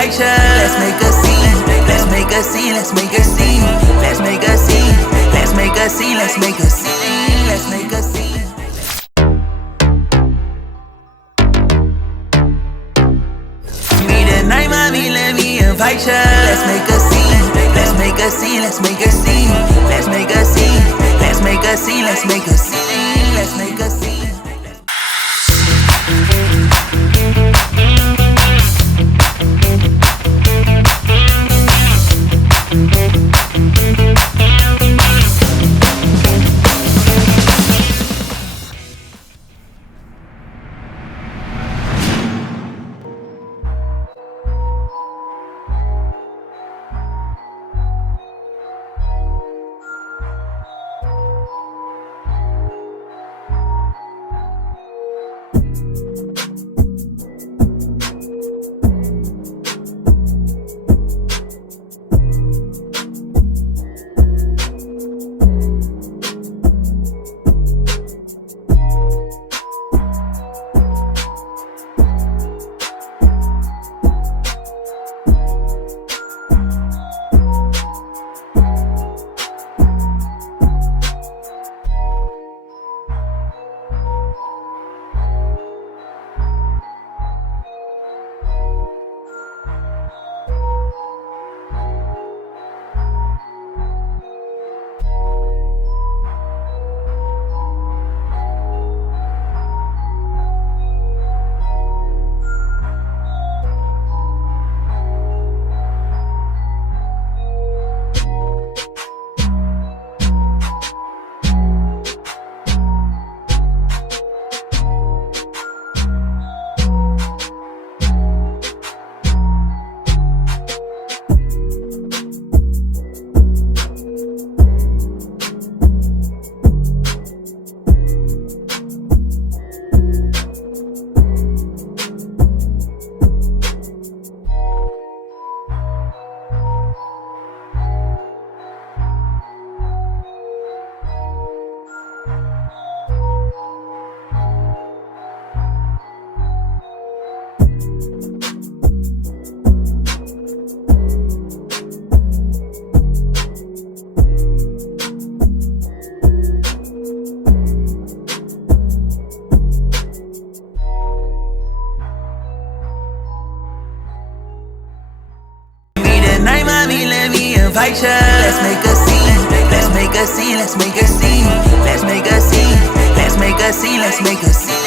invite ya. Let's make a scene. Let's make a scene. Let's make a scene. Let's make a scene. Let's make a scene. Let's make a scene. Let's make a scene. Tonight, mommy, let me invite ya. Let's make a scene. Let's make a scene. Let's make a scene. Let's make a scene. Let's make a scene. Let's make a scene. Let's make a scene. Tonight, mommy, let me invite ya. Let's make a scene. Let's make a scene. Let's make a scene. Let's make a scene. Let's make a scene. Let's make a scene.